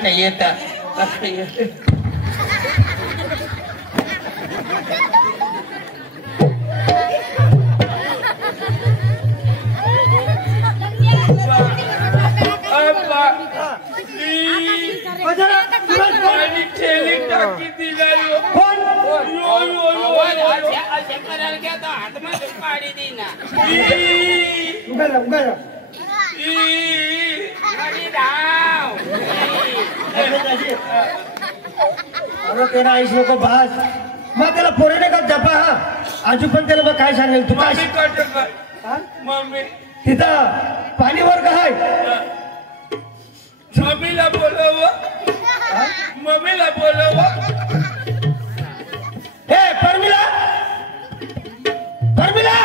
काटा येतं टाकी दिला हात मध्ये पाडी देईना अरे तेरा आईस नको भास मग त्याला पोरीने का जपा हा आजू पण त्याला मग काय सांगेल तू काय मम्मी तिथं पाणी वर काय मम्मीला बोलव मम्मीला बोलव हे परमिला परमिला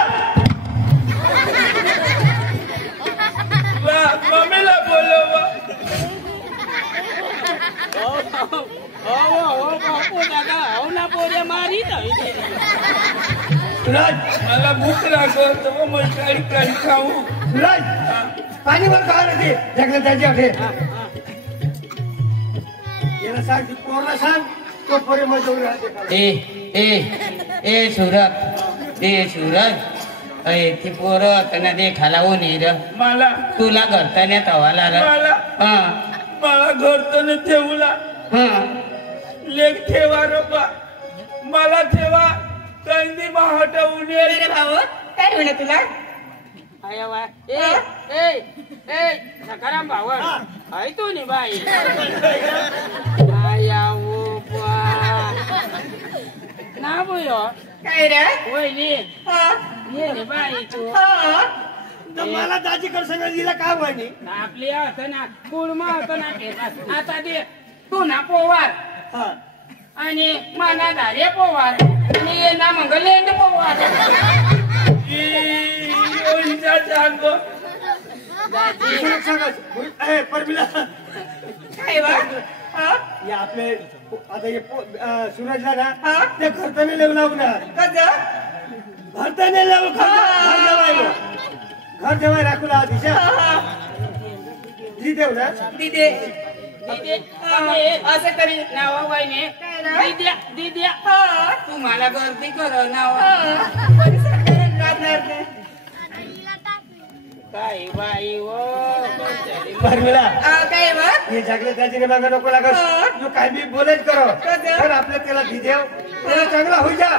मम्मीला बोलव मारी मला भूक लागत मग काही खाऊ सूरज पाणी वर का रे जगले त्याची आठे याला सांग पोरला सांग तो पोरे मग जाऊन राहते ए सूरज ती पोरं त्यांना देखाला होणी र मला तुला घरताने तवाला मला घरताने ठेवला लेख ठेवा रोबा मला ठेवा कंदी हटवून रे भाऊ काय म्हणे तुला सकाराम भाऊ आहे तू नि बाई ना बोयो काय रे वहिनी ये बाई तू मला दाजी कर सगळं दिला का वाणी आपली होतं ना कुळमा होतं ना आता दे तू ना पोवार आणि माना धारे पोवार आणि ना मंगलेंड पोवार परमिला काय बा या आपले आता हे सूरजला ना ते घरताने लेव लावणार घरताने लेव घर जेवाय राखू ला दिशा दी देव ना दिदे असं तरी नाव वहिनी दिद्या तू मला गर्दी कर नाव काय बाई परमिला काय बा हे जगले त्याची मागं नको लागत तू काय बी बोलत करो तर आपल्या त्याला दिदेव त्याला चांगला होई जा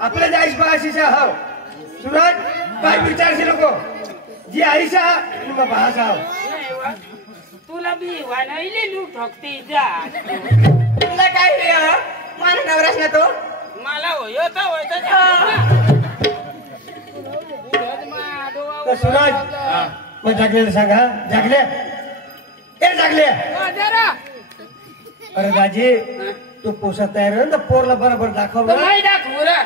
आपल्या जाईस बाशीचा हाव सूरज काय विचारशी नको जी आईशा तुला बासा हाव तुला बी वानाईले लूट ठोकते जा तुला काय मान नवरास ना तो मला होता सूरज मग जागलेला सांगा जागले ए जागले अरे दाजी तू पोसा तयार आहे ना पोरला बरोबर दाखव नाही दाखवू रे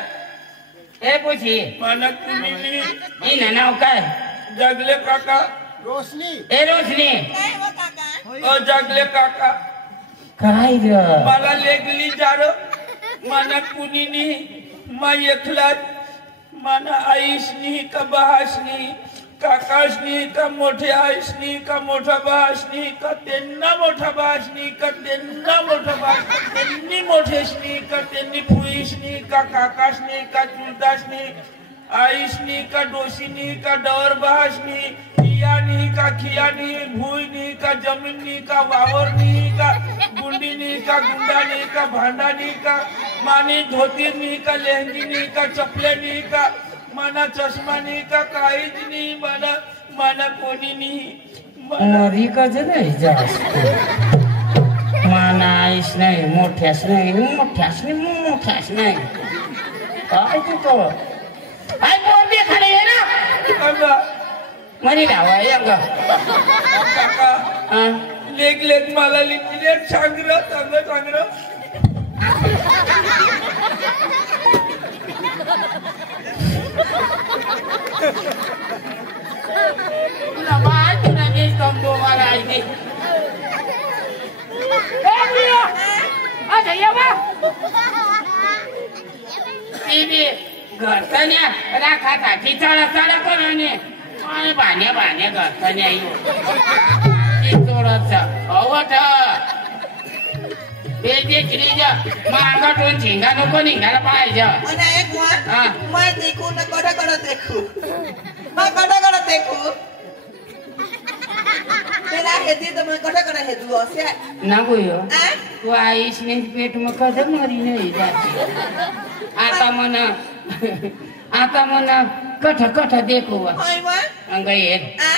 हे पुशी मला तुम्ही नाव काय जगले काका रोशनी ए रोशनी जगले काका काय ग मला लेगली जार मला कुणीनी मा एकलाच मला आईशनी का बहाशनी काकाशनी का मोठ्या आईशनी का मोठा बहाशनी का त्यांना मोठा बहाशनी का त्यांना मोठा बहाश त्यांनी मोठेशनी का त्यांनी फुईशनी का काकाशनी का चुलताशनी आईशनी का डोशीनी का डवर बहाशनी कियानी का खियानी भुईनी का जमीननी का वावरनी का गुंडीनी का गुंडानी का भांडानी का मानी धोतीनी का लेहंगीनी का चपल्यानी का माना चष्मानी का काहीजनी माना कोणीनी मरी कज नाही जास्त माना आईस नाही मोठ्यास नाही मोठ्यास नाही काय तू तो आई बोल खाली ये ना मरी लावा ग काका लेग मला लिखले चांगलं तुला बाय तुला जे समजो मला आई अच्छा ये बा टीव्ही घरतन्या राखासाठी चढा करून आणि भाण्या घरतन्या येऊ ती थोडस अवट बे देखली जा मागाटून झिंगा नको निघायला पाहिजे અને એક હા. વાર मैं देखू न कड़ा देखू मैं कड़ा देखू तेरा हेती तो मैं कड़ा हेतू असे नको यो आ तू आईसने पेट मग कधी मरी नाही जाते आता म्हणा कठ देखू होय वा अंग येत आ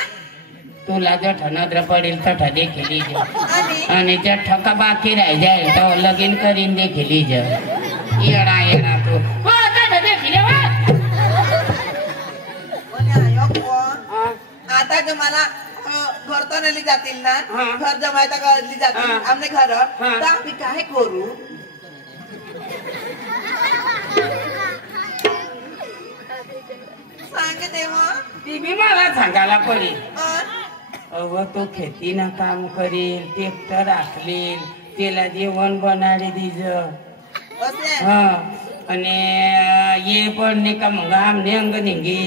तुला जठा नजर पडेल तठा देखली जा आणि आणि त्या ठका बाकी राही जाईल तो लगीन करीन देखली जा येडा तू हो तठा देखली वा आणि आयो को हा. आता जो मला घर तो नेली जातील ना हा. घर जमायता करली जातील हा. आमने घर हा. तर आम्ही काय करू सांगे तेव्हा ती बी मला सांगायला पडेल अन अव तो खेतीना काम करेल ट्रॅक्टर आखलेल त्याला जेवण बनाडे दिज असे हा आणि ये पण नाही का मग आमने अंग निघे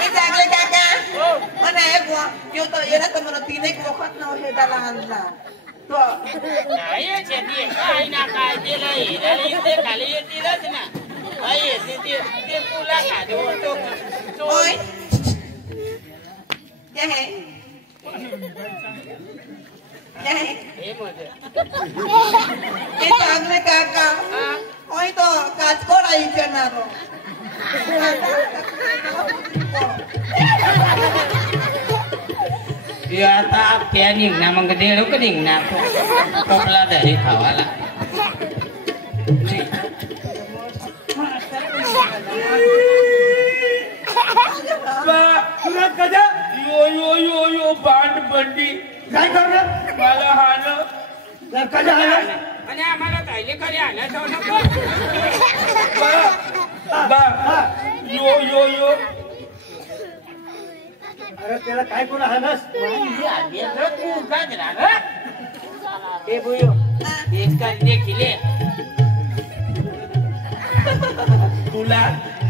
એ જાગલે કાકા અને એક જો તો એના તમારો તીને એક વખત ન હે દાલા હાલના તો नाही शेती काय ना काय दिलं हिराली ते खाली येतीलच ना काय ते तुला खाजो तो ઓય કે હે કે હે हे मजे એ જાગલે કાકા ઓય તો કાચકોડા ઈચનારો ते आता त्या निघणार मग देडो का निघणार कपला धरी खावाला सुरत कजा यो बांड बंडी काय करणार मला हाणं कजा आला आणि आम्हाला कायले खरी आणायचं नको बा यो अरे त्याला काय कोण हानस देखिले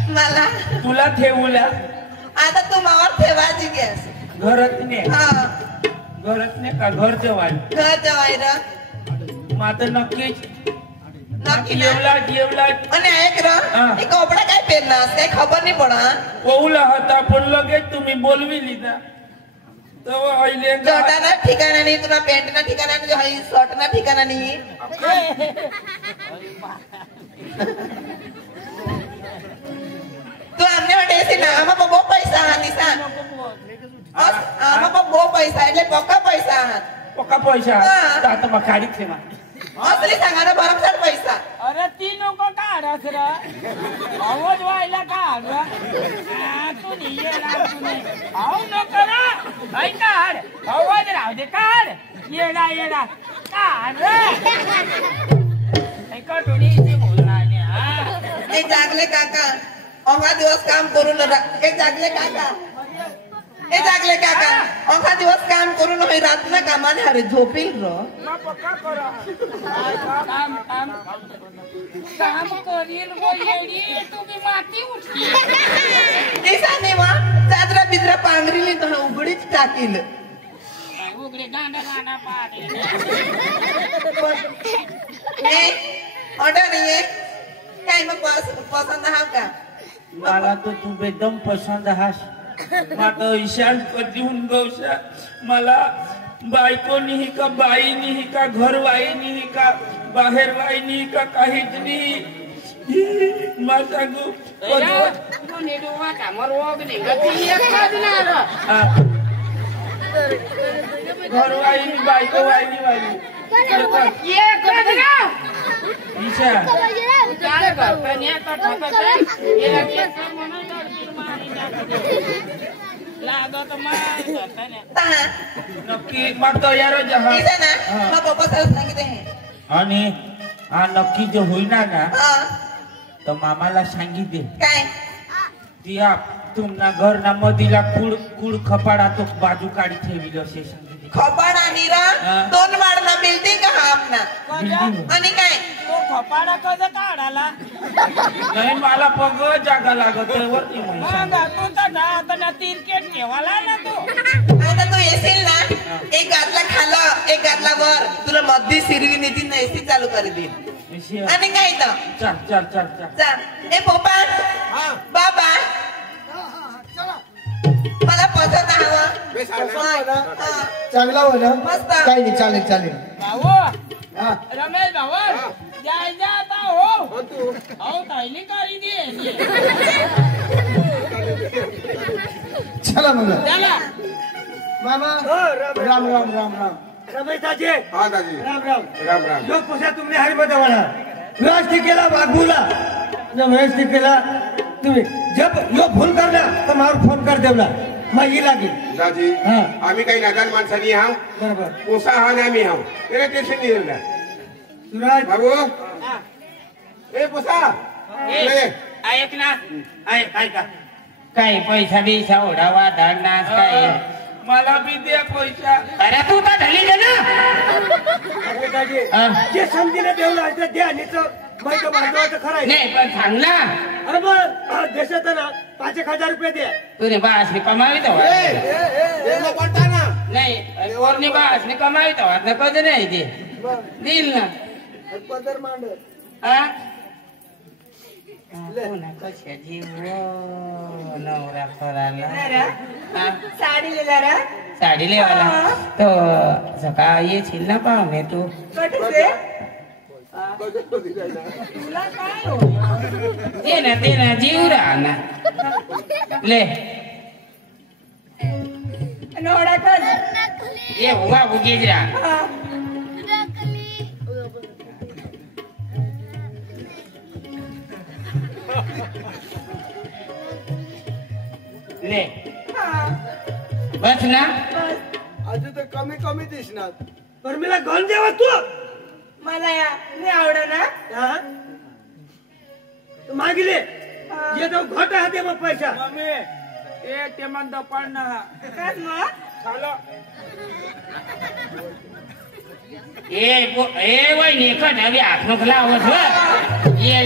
मला तुला ठेवला आता तू मावर ठेवायची गॅस घरातने हा का घर जवान घर जवायरा माझं नक्कीच नक्की ना जेवला અને એક ર હા. એ કપડા કઈ પહેરના કઈ ખબર નહીં પડે पोहला होता पण लगेच तुम्ही बोलवी लिधा तेव्हा अहिले जटाना ठिकाणा नाही तुला पॅन्टना ठिकाणा नाही हई शर्टना ठिकाणा नाही तू आमने वाटे ना आमा बो पैसा निसा आमा बो पैसा એટલે પક્કા પૈસા पक्का पैसा हा. आता मग काढीत ठेवा असली सांगाना बरोबर पैसा अरे ती नको काढस र आवाज व्हायला काढ तू ये आव नको ना काय काढ आवाज राहू दे काढ येडा काढ कटुनीची बोलणार एक जागले काका अवघा दिवस काम करून एक जागले काका अवघा दिवस काम करून होई रातना कामाने अरे झोपील र पक्का करा काम करील वो येडी तुम्ही माती उठली दिसाने वा चादरा बिदरा पांघरीली तर उघडीच टाकील उघडे गांडा पाडले ऑर्डर नाहीये काय मग पसंत हा का मला तर तू एकदम पसंत हास माझं ईशान देऊन गौशा मला बायको नाही का बाई नाही का घरवाई नाही का बाहेर वाई नाही का काहीच नाही माझा घरवाई बायको वाईनी वाईनी ईशा नक्की मग तयारच आहात ना मग पप्पा सर सांगितले आणि हा नक्की जे होईना ना हा तर मामाला सांगितले काय ती तुमना घर ना मधीला कुड खपाडा तो बाजू काढी ठेवी असे सांगितले खपाडा निरा हा. 2 माळना बिल्डिंग का आपना आणि काय तो खपाडा कसा काढाला नाही मला पग जागा लागत वरती मग तू तर आता तिरकेट ठेवाला ना तू आता तू येशील ना एक गातला खाला एक गातला वर तुला मध्य सिरवी नेती ना एसी चालू कर देईन आणि काय तर चल चल चल चल चल ए पप्पा बाबा मला पसंत हवं चांगला हो ना मस्त काही नाही चालेल चालेल भाऊ रमेश भाऊ जायचं आता हो ताईली करी दे चला मग चला मामा राम राम राम राम रमेश दाजी हाँ दादी राम राम राम राम जो पोसा तुमने हरी बतावाना व्यवस्थित केला वागूला जब व्यवस्थित केला तुम्ही जब यो फोन करला तर मला फोन कर देवला मागी लागेल दादी हाँ. आम्ही काही नादान माणसानी आहो बरोबर पोसा हा ना आम्ही आहो त्याला टेन्शन नाही येणार सुराज बाबू ए पोसा इकडे ये. ऐक ना ऐका काही पैसा बिसा उडावा धरणास काय मला बी दे पैसा अरे तू तर ढली दे ना अरे दाजी हा. जे समजीने देवला आहे ते द्या नाही तर माहिती बाजूचं खरं आहे नाही पण सांग ना अरे मग देशात ना 5,000 रुपये द्या तुने बासनी कमावी तो देवला पडता ना नाही वरनी बासनी कमावी तो आता कधी नाही ते देईल ना पदर मांड हा कशा जीव नवरा करायला साडी लेला साडी लेवाला तो सकाळ येशील ना पाहुणे तू तुला काय ते ना जीव राहा ना ले ये हुआ बुगीज राहा ले बस ना अजून तर कमी कमी दिसणार पण मला घाल देवा तू मला या नाही आवडना मागिले ये तो घट हाते मग पैसा मम्मी ए ते मन दपान ना काय मग चालो ए वहिनी कधी हात नको लावत व ये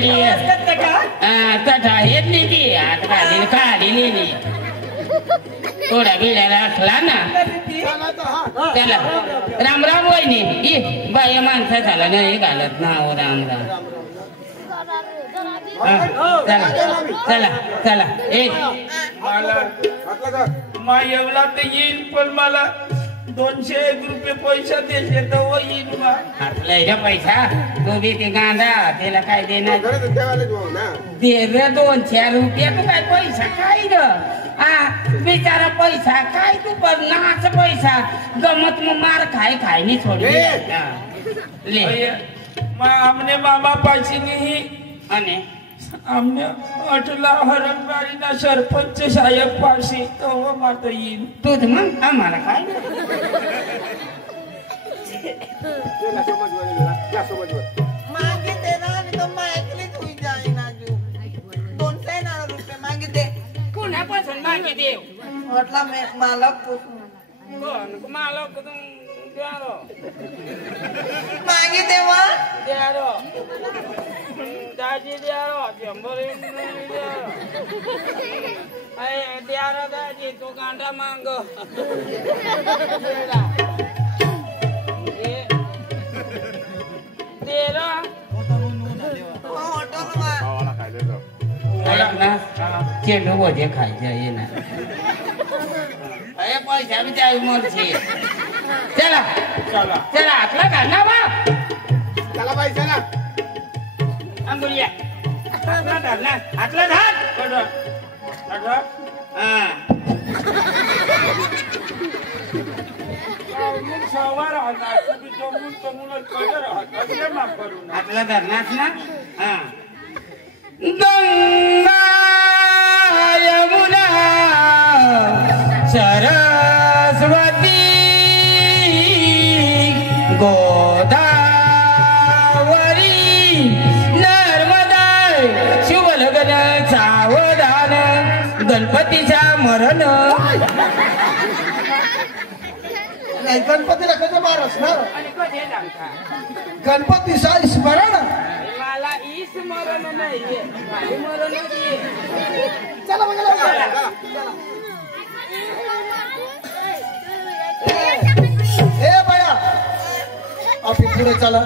तथा येत नाही ती हात काढली काढली थोडा बिड्या राखला ना त्याला राम राम वहिनी ये बाय माणसा झाला नाही घालत ना हो राम राम चला चला चला ए मला मा येवला तर येईल पण मला 201 रुपये पैसा देशे तर येईल मा हातला पैसा तो बी ते गांधा त्याला काय देणार देवाला जाऊ ना दे रे 200 रुपये तू काय पैसा काय ग बिचारा पैसा काय तू पण नाच पैसा गमत मग मार खाय खाय नाही सोडली ले आमने मामा पाशी नहीं आणि आमने अटला हरणबारी ना सरपंच साहेब पाशी तो माता येईल तूच मग आम्हाला काय समजवर मागे दे ना आणि तो ऐकलीच होई जाई ना जू 200 रुपये मागे दे कोणापासून मागे देव म्हटला मालक कोण मला द्यारो मागे देवा द्यारो दाजी द्यारो 100 द्यारो दाजी तू गांडा मांग देरो चेंडू भजे खायचे ये ना अरे पैसा भी चाहिए मोरची चला चला चला हातला घाल ना बा चला बाई चला अंगुलिया हातला घाल ना हातला घाल सवार हातला धरणास ना गंगा यमुना सरस्वती गोदावरी नर्मदा शिवलगन सावधान गणपतीचा मरण गणपतीला कसं मारस ना आणि कधी लागता गणपतीचा स्मरण मला ई स्मरण नाही माझी मरण चला मग चला. चला पुढे चला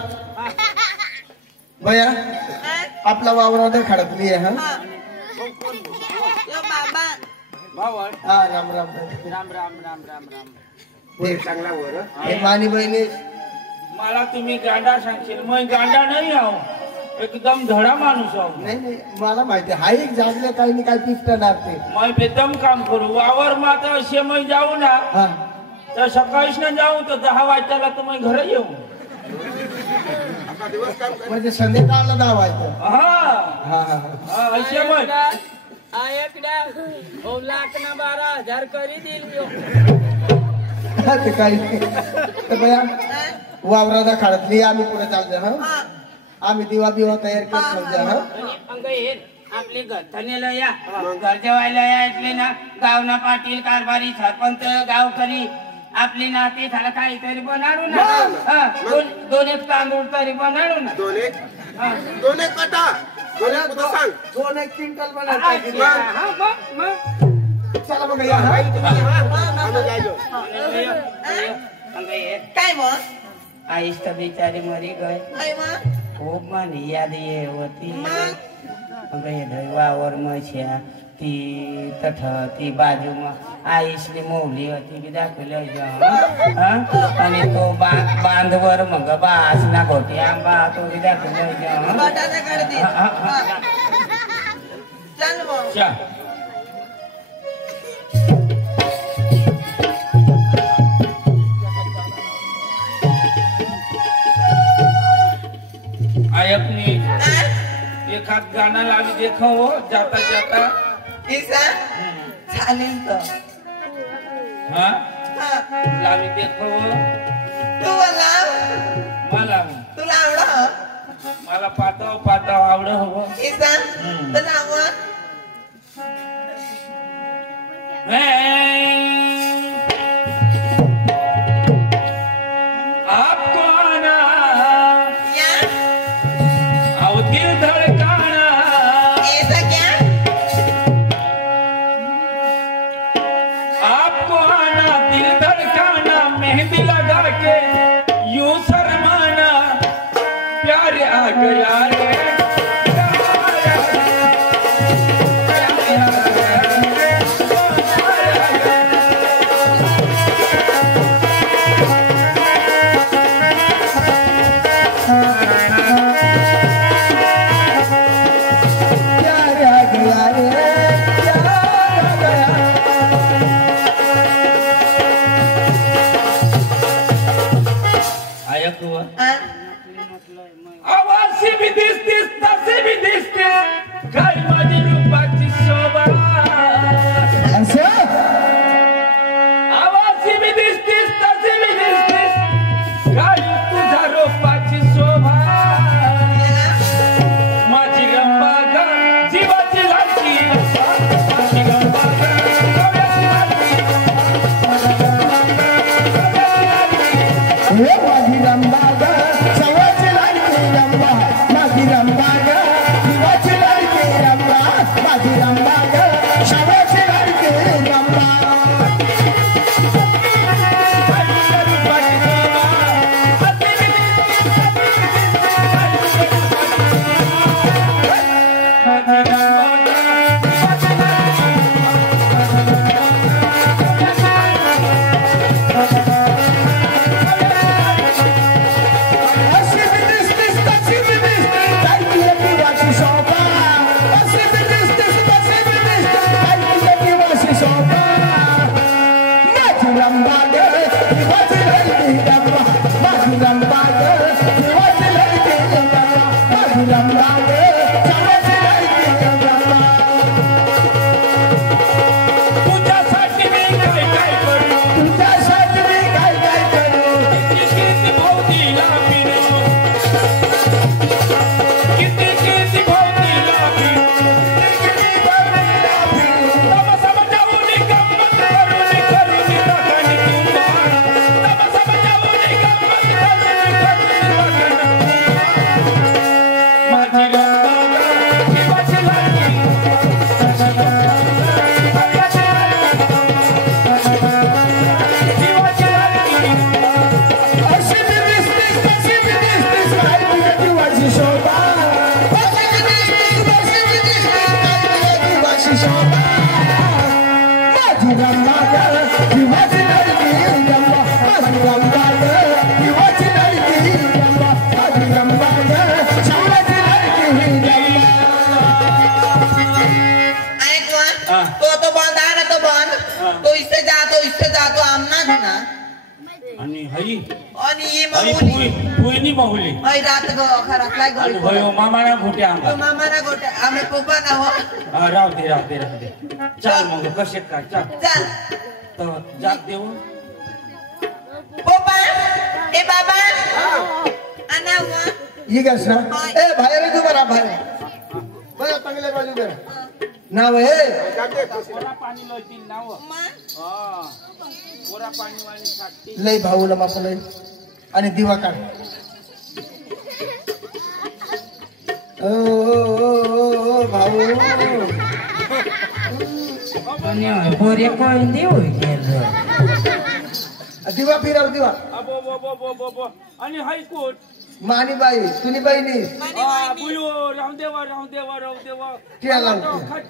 भैया आपला वावरात खडकली आहे हा यो बाबा भावड हा राम राम राम राम राम राम राम वर चांगला वर हे मानी बहिणी मला तुम्ही गांडा सांगशील मग गांडा नाही आहो एकदम धडा माणूस आहो नाही नाही मला माहिती आहे. हा एक जागले काही नाही काही पिकटणार ते मैं बेदम काम करू वावर माता असे मैं जाऊ ना हा तर सकाळीच ना जाऊ तर 10 वाजताला तर मैं घरी येऊ आता दिवस काम कर म्हणजे संध्याकाळला दावायचं हा हा हा हा, असे मग एकदा हो लाख ना 12,000 करी देईल हा ते काही नाही. तर भैया वावरात खडकली आम्ही पुढे चालतो हा आम्ही दिवा बिवा तयार करत समजा हा अंग येईल आपली गठ्ठनेला या घर जेवायला या इथले ना गावना पाटील कारभारी सरपंच गावकरी आपली नाती झाला काहीतरी बनाडू ना हा, दोन एक तांदूळ तरी बनाडू ना दोन एक हा. कटा दोन एक कुठं सांग 2-1 क्विंटल अच्छा, हा, मग चला बघा या हा. बाई तुम्ही हा आम्ही जायचो अंग ये काय मग आईस तर बिचारी मरी गय काय मग खूप म्हणी याद ये होती मग अंग ये दैवावर मश्या ती तठ ती बाजू मग आईसली मौली होती बी दाखवलं आणि तो बांधवर मग बास ना घोटी आंबा तो बी दाखवलं बटाटा काढ दे चल मग चा आयपनी एखाद गाना लावी देखो जाता जाता किसा चालेल तर हा हा लावी देखो तू मला मला तुला आवड मला पाताव पाताव आवड हवं किसा तुला आवड आपको आना या आओ दिल धड़काना ऐसा क्या आपको आना दिल धड़काना मेहंदी लगा के यूं शर्माना प्यार आ गया रे प्यार आ गया रे प्यार आ गया आयक हुआ हा आवासी भी दिसतीस तसे भी दिसतीस काय माझी रूपाची शोभा असं आवासी भी दिसतीस तसे भी दिसतीस काय तुझ्या रूपाची शोभा माझी रंबा ग जीवाची लाडकी माझी रंबा ग डोळ्याची लाडकी हे माझी रंबा ग सवाची लाडकी रंबा माझी रंबा ग जीवाची लाडकी रंबा माझी रंबा ग सवाची लाडकी रंबा अशी बी दिसतीस तशी बी दिसतीस काय तुझ्या जीवाची शोभा अशी बी दिसतीस तशी बी दिसतीस काय तुझ्या जीवाची शोभा माझी रंबा ग जीवाची लाडकी रंबा माझी रंबा ग जीवाची लाडकी रंबा माझी रंबा ग सवाची लाडकी रंबा तुझ्यासाठी मी काय काय करू तुझ्यासाठी मी काय काय करू किती भोवतीला फिरू किती भोवतीला फिरू तमाशा बजावून गंमत करून टाकणी तुम्हा तमाशा बजावून गंमत करून टाकणी माझी रंबा जीवाची लाडकी माझी रंबा जीवाची लाडकी ना आणि हई आणि ही हई माऊली पुईनी माऊली हई रात गो खरात लाय आणि घरी भयो मामाना घोटे आंबा मामा ना गोटे आम्ही पप्पा ना हो राव दे चाल मग कसे काय चाल चल तर जाग देऊ पप्पा ए बाबा आना हुआ ये कस ना ए बाहेर तू बरा बाहेर बरं चांगल्या बाजू बरं नाव हे कोरा पाणी लोतील नाव कोरा पाणी वाणी साठती लय भाऊला मापलय आणि दिवा काढ ओ भाऊ आणि पोरे कोण देऊ दिवा फिरव दिवा अबो बो बो बो बो बो आणि हाय कोट मानी बाई तुनी बहिणी बुयो रामदेवा क्या लावते?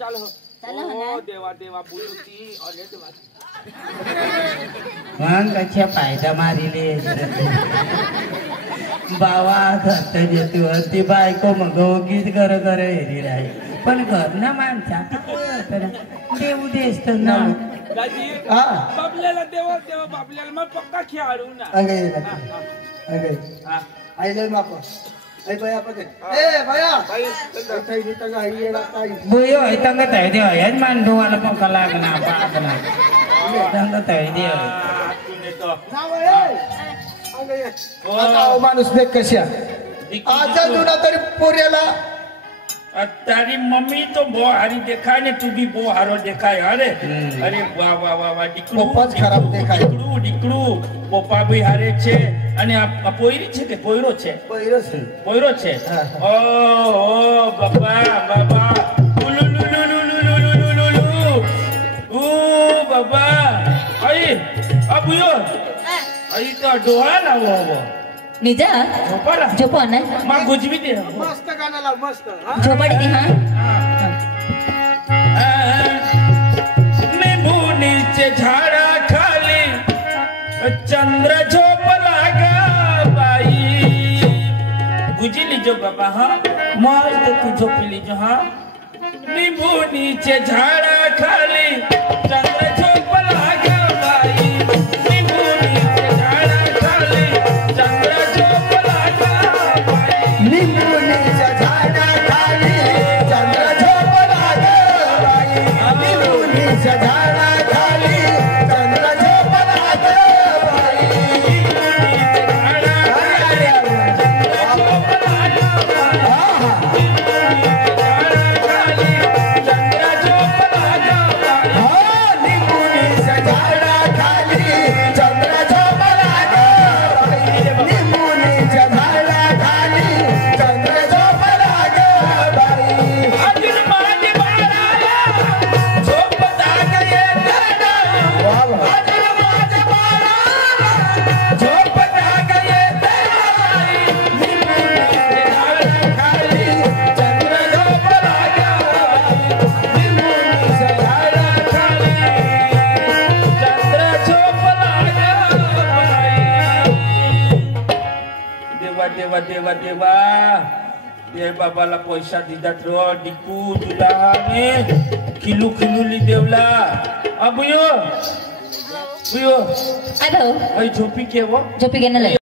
चालो देवा बुयो ती अरे देवा मग कशा फायदा मारिले बावा खत देतो ती बायको मग गीत कर हेरी राही पण घर ना माणसा देऊ देस ना दाजी हा बाबल्याला देवा बाबल्याला मग पक्का खेळू ना अंगे हा आई लय माप आई बया पके ए बया काही देता का आई येडा काही बुयो तंग तय देव हेच मान दोवाला पंखा लागना पाकना तंग तय देव तुने तो नाव आहे अंगे आता माणूस देख कशा आजच्या जुना तरी पोऱ्याला तारी मम्मी तो बो हारी देखा ने तू भी बो हारो देखा है अरे अरे वाह वाह वाह वाह डिकड़ू पप्पाच खराब देखाय. डिकड़ू पप्पा भी हारे छे અને આ પોયરી છે કે પોયરો છે પોયરો છે ઓ બાબા ઉલુલુલુલુલુલુલુલુલુ ઓ બાબા આઈ આ બુયો આઈ તો ડોહા ના वो निजा झोपाला झोपण मां गुजवी दे मस्त गाणं लाव मस्त झोपाडी ती हा निंबूनीचे झाडा खाली चंद्र झोपला गा बाई गुजली जो बाबा हा मस्त तू झोपली जो हा निंबूनीचे झाडा खाली चंद्र झोपला गा बाई निंबूनीचे झाडा खाली चंद्र झोपला गा बाई निंबुनीच्या झाडाखाली चंद्र झोपला ग बाई निंबुनीच्या झाडाखाली चंद्र झोपला ग बाई निंबुनीच्या झाडाखाली चंद्र झोपला ग बाई निंबुनीच्या झाडाखाली चंद्र झोपला ग बाई अजून माझी बाळाला झोपता ग येते ना वा वा अजून माझ्या बाळाला झोपता ग येते बाई निंबूनीचे झाडाखाली चंद्र झोपला ग बाई निंबूनीच्या झाडाखाली चंद्र झोपला ग बाई देवा देवा देवा देवा देव बाबाला पैसा दिदात रो डिकू तुला ने खिलू खिलूली देवला अबुयो बुयो आय भाऊ आई झोपी के वो झोपी घेणं